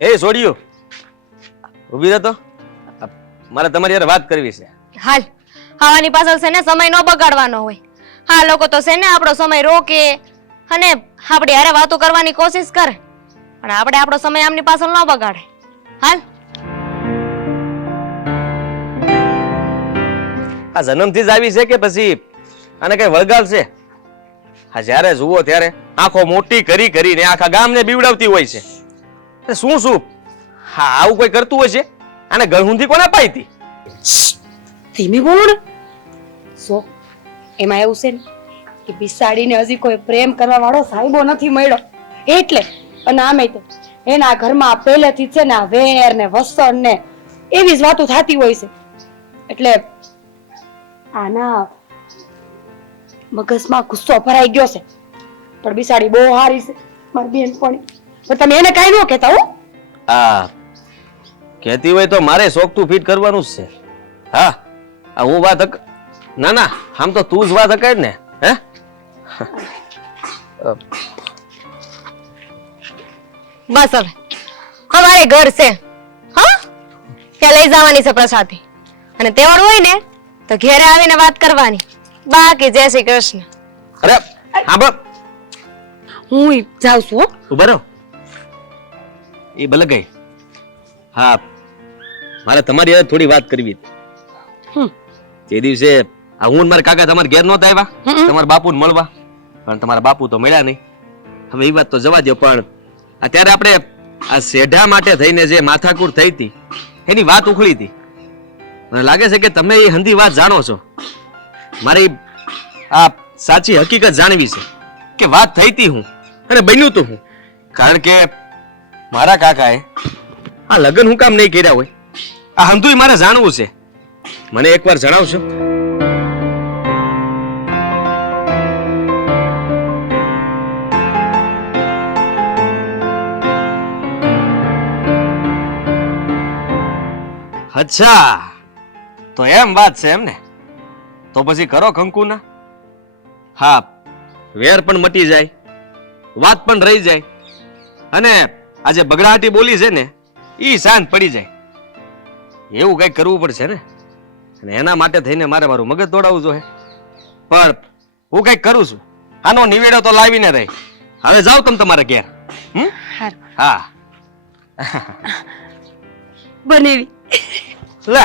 એ છોડ્યું ઊભી રહો તો મારે તમારી યાર વાત કરવી છે. હાલ ખાવાની પાછળ છે ને સમય નો બગાડવાનો હોય. હા લોકો તો છે ને આપણો સમય રોકે અને આપણે હારે વાતો કરવાની કોશિશ કરે પણ આપણે આપણો સમય આમની પાછળ ન બગાડે. હાલ આ જન્મથી જ આવી છે કે પછી આને કઈ વળગાલ છે? હા જ્યારે જુઓ ત્યારે આંખો મોટી કરી કરીને આખા ગામને બીવડાવતી હોય છે. શું શું હા આવું કોઈ કરતું હોય છે? આને ગળહુંધી કોને અપાઈ હતી? ધીમે બોલો ને. સો એમાં એવું છે ને કે બિસાડીને હજી કોઈ પ્રેમ કરવા વાળો સાહેબો નથી મળ્યો એટલે. અને આમે તો એના ઘરમાં પહેલેથી છે ને વેર ને વસન ને એવી જ વાતો થતી હોય છે એટલે આના મગજમાં ગુસ્સો ભરાઈ ગયો છે. પણ બિસાડી બહુ હારી છે મારી બેનપણી. પણ તમે એને કાંઈ ન કહેતા હો. આ કહેતી હોય તો મારે સોગતું ફીટ કરવાનું જ છે. હા આ હું વાત ના ના આમ તો તું જ વાત હકાય ને. હે બસ હવે અમારે ઘર છે હા ત્યાં લઈ જવાની છે પ્રસાદી અને તહેવાર હોય ને તો ઘેરે આવીને વાત કરવાની. બાકી જય શ્રી કૃષ્ણ. અરે હા બસ હું જાઉં છું હો. ઉભા રહો. એ ભલે ગઈ. હા મારે તમારી હારે થોડી વાત કરવી હતી. તે દિવસે હું મારા કાકા તમારા ઘેર નહોતા આવ્યા તમારા બાપુને મળવા પણ તમારા બાપુ તો મળ્યા નહીં. હવે એ વાત તો જવા દો પણ અત્યારે આપણે આ શેઢા માટે થઈને જે માથાકૂટ થઈ હતી એની વાત ઉખડી હતી. મને લાગે છે કે તમે એ હંધી વાત જાણો છો. મારી આ સાચી હકીકત જાણવી છે કે વાત થઈ હતી હું અને બન્યું તું હું. કારણ કે મારા કાકાએ આ લગ્ન હું કામ નહીં કર્યા હોય આ હંધુય મારે જાણવું છે. મને એકવાર જણાવશો? અચ્છા તો એમ વાત છે એમ ને. તો પછી કરો કંકુના. હા વેર પણ મટી જાય વાત પણ રહી જાય અને આજે બગડાટી બોલી છે ને ઈ શાંત પડી જાય. એવું કઈક કરવું પડશે ને અને એના માટે થઈને મારે મારું મગજ દોડાવવું જોઈએ. પણ હું કઈક કરું છું. આનો નિવેડો તો લાવીને રહી. હવે જાઓ તમે તમારે ઘેર. હા બનેવી લે